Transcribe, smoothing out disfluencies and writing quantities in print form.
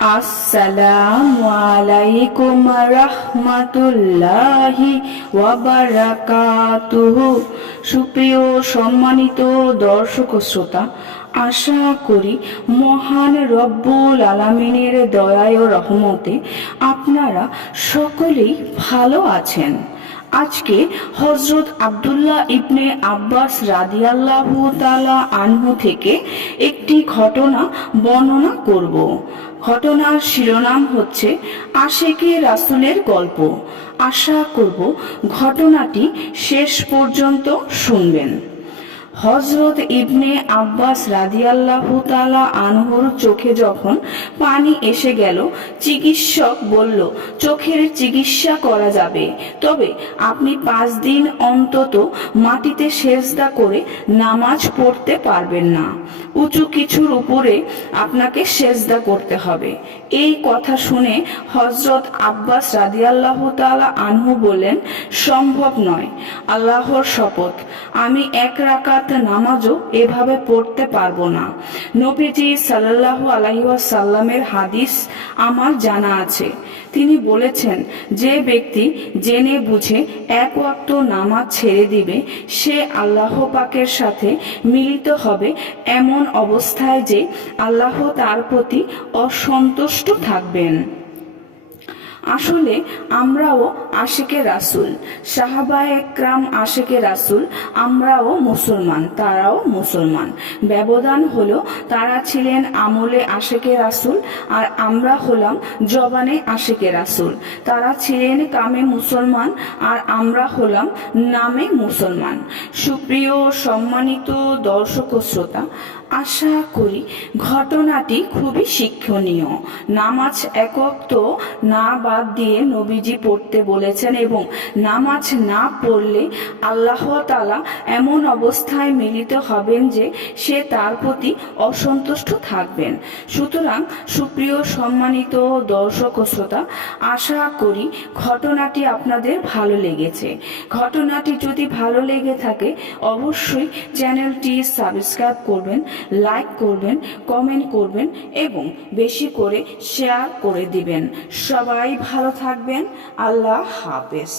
আসসালামু আলাইকুম রাহমাতুল্লাহি ওয়া বারাকাতুহু। সুপ্রিয় সম্মানিত দর্শক ও শ্রোতা, আশা করি মহান রব্বুল আলামিনের দয়ায় ও রহমতে আপনারা সকলেই ভালো আছেন। আজকে হযরত আব্দুল্লাহ ইবনে আব্বাস রাদিয়াল্লাহু তাআলা আনহু থেকে একটি ঘটনা বর্ণনা করব। ঘটনার শিরোনাম হচ্ছে আশেকে রাসূলের গল্প। আশা করব ঘটনাটি শেষ পর্যন্ত শুনবেন। হযরত ইবনে আব্বাস রাদিয়াল্লাহু তাআলা আনহুর চোখে যখন পানি এসে গেল, চিকিৎসক বলল, চোখের চিকিৎসা করা যাবে, তবে আপনি 5 দিন অন্তত মাটিতে সেজদা করে নামাজ পড়তে পারবেন না। উঁচু কিছুর উপরে আপনাকে সেজদা করতে হবে। এই কথা শুনে হযরত আব্বাস রাদিয়াল্লাহু তাআলা আনহু বললেন, সম্ভব নয়, আল্লাহর শপথ, আমি এক রাকাত নামাজও এভাবে পড়তে পারবো না। নবীজি সাল্লাল্লাহু আলাইহি ওয়াসাল্লামের হাদিস আমার জানা আছে। তিনি বলেছেন, যে ব্যক্তি জেনে বুঝে এক ওয়াক্ত নামাজ ছেড়ে দিবে, সে আল্লাহ পাকের সাথে মিলিত হবে এমন অবস্থায় যে আল্লাহ তার প্রতি অসন্তুষ্ট থাকবেন। আসলে আমরাও আশিকে রাসূল, সাহাবায়ে একরাম আশিকে রাসূল, আমরাও মুসলমান, তারাও মুসলমান। ব্যবধান হলো তারা ছিলেন আমলে আশিকে রাসূল আর আমরা হলাম জবানে আশিকে রাসূল। তারা ছিলেন কামে মুসলমান আর আমরা হলাম নামে মুসলমান। সুপ্রিয় সম্মানিত দর্শক ও শ্রোতা, আশা করি ঘটনাটি খুবই শিক্ষণীয়। নামাজ এক ওয়াক্ত না বাদ দিয়ে নবীজি পড়তে বলেছেন এবং নামাজ না পড়লে আল্লাহ তাআলা এমন অবস্থায় মিলিত হবেন যে সে তার প্রতি অসন্তুষ্ট থাকবেন। সুতরাং সুপ্রিয় সম্মানিত দর্শক ও শ্রোতা, আশা করি ঘটনাটি আপনাদের ভালো লেগেছে। ঘটনাটি যদি ভালো লেগে থাকে অবশ্যই চ্যানেলটি সাবস্ক্রাইব করবেন, লাইক করবেন, কমেন্ট করবেন এবং বেশি করে শেয়ার করে দিবেন। সবাই ভালো থাকবেন। আল্লাহ হাফেজ।